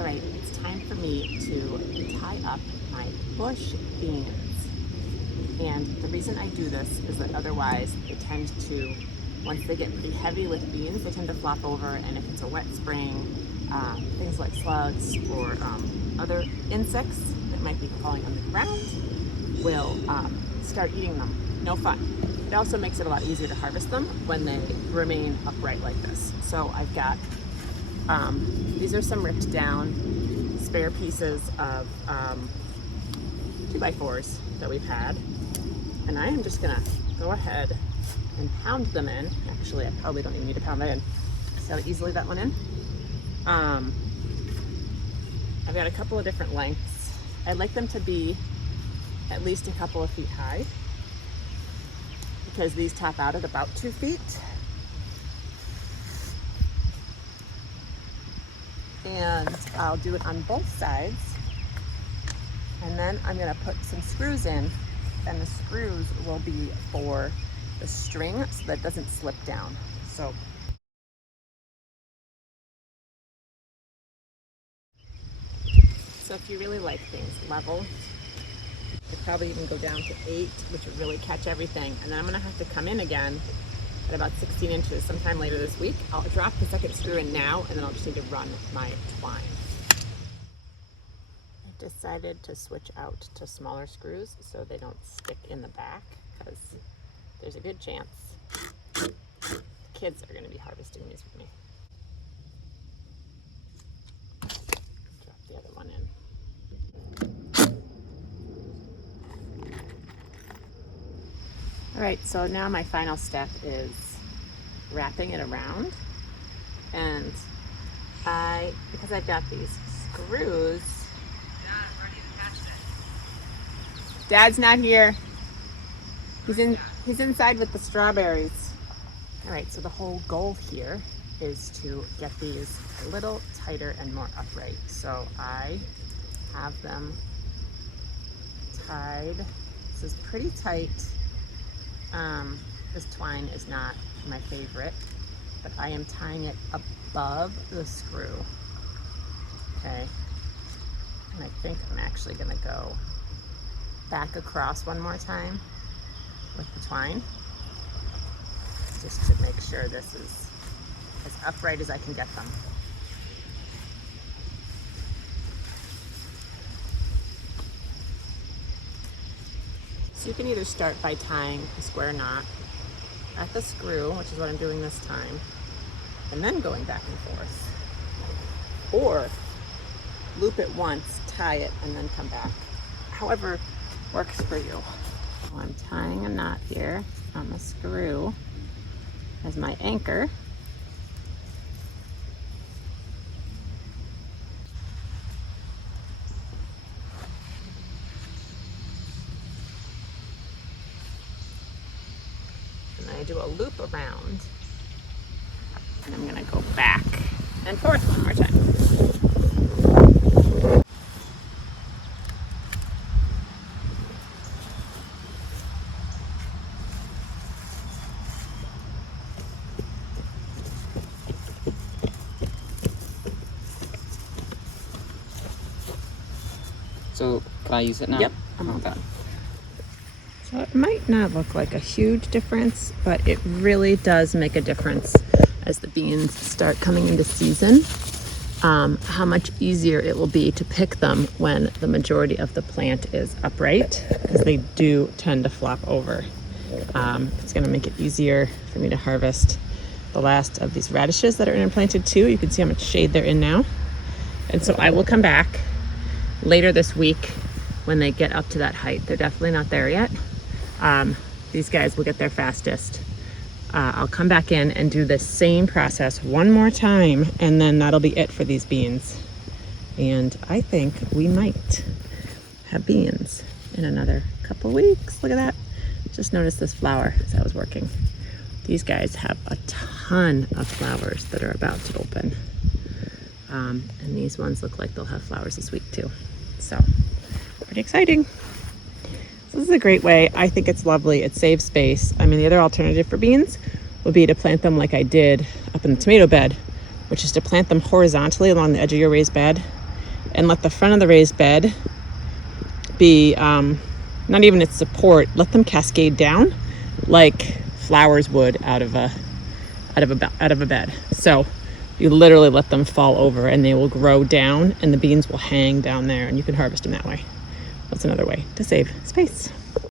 All right, it's time for me to tie up my bush beans. And the reason I do this is that otherwise they tend to, once they get pretty heavy with beans, they tend to flop over. And if it's a wet spring, things like slugs or other insects that might be crawling on the ground will start eating them. No fun. It also makes it a lot easier to harvest them when they remain upright like this. So I've got, these are some ripped down spare pieces of 2x4s that we've had. And I am just gonna go ahead and pound them in. Actually, I probably don't even need to pound that in. See how easily that went in? I've got a couple of different lengths. I'd like them to be at least a couple of feet high because these top out at about 2 feet. And I'll do it on both sides. And then I'm gonna put some screws in, and the screws will be for the string so that it doesn't slip down. So if you really like things level, you could probably even go down to 8, which would really catch everything. And then I'm gonna have to come in again at about 16 inches sometime later this week. I'll drop the second screw in now, and then I'll just need to run my twine. I've decided to switch out to smaller screws so they don't stick in the back, because there's a good chance the kids are gonna be harvesting these with me. Drop the other one in. All right, so now my final step is wrapping it around. And because I've got these screws. Dad, I'm ready to catch this. Dad's not here. He's inside with the strawberries. All right, so the whole goal here is to get these a little tighter and more upright. So I have them tied. This is pretty tight. This twine is not my favorite, but I am tying it above the screw. Okay, and I think I'm actually gonna go back across one more time with the twine, just to make sure this is as upright as I can get them. So you can either start by tying a square knot at the screw, which is what I'm doing this time, and then going back and forth, or loop it once, tie it, and then come back. However works for you. So I'm tying a knot here on the screw as my anchor. I do a loop around, and I'm gonna go back and forth one more time. So can I use it now? Yep, I'm all done. So it might not look like a huge difference, but it really does make a difference as the beans start coming into season, how much easier it will be to pick them when the majority of the plant is upright, because they do tend to flop over. It's gonna make it easier for me to harvest the last of these radishes that are implanted too. You can see how much shade they're in now. And so I will come back later this week when they get up to that height. They're definitely not there yet. These guys will get there fastest. I'll come back in and do the same process one more time, and then that'll be it for these beans. And I think we might have beans in another couple weeks. Look at that. Just noticed this flower as I was working. These guys have a ton of flowers that are about to open. And these ones look like they'll have flowers this week too. So pretty exciting. So this is a great way. I think it's lovely. It saves space. I mean, the other alternative for beans would be to plant them like I did up in the tomato bed, which is to plant them horizontally along the edge of your raised bed and let the front of the raised bed be not even its support, let them cascade down like flowers would out of a bed. So you literally let them fall over and they will grow down and the beans will hang down there and you can harvest them that way. That's another way to save space.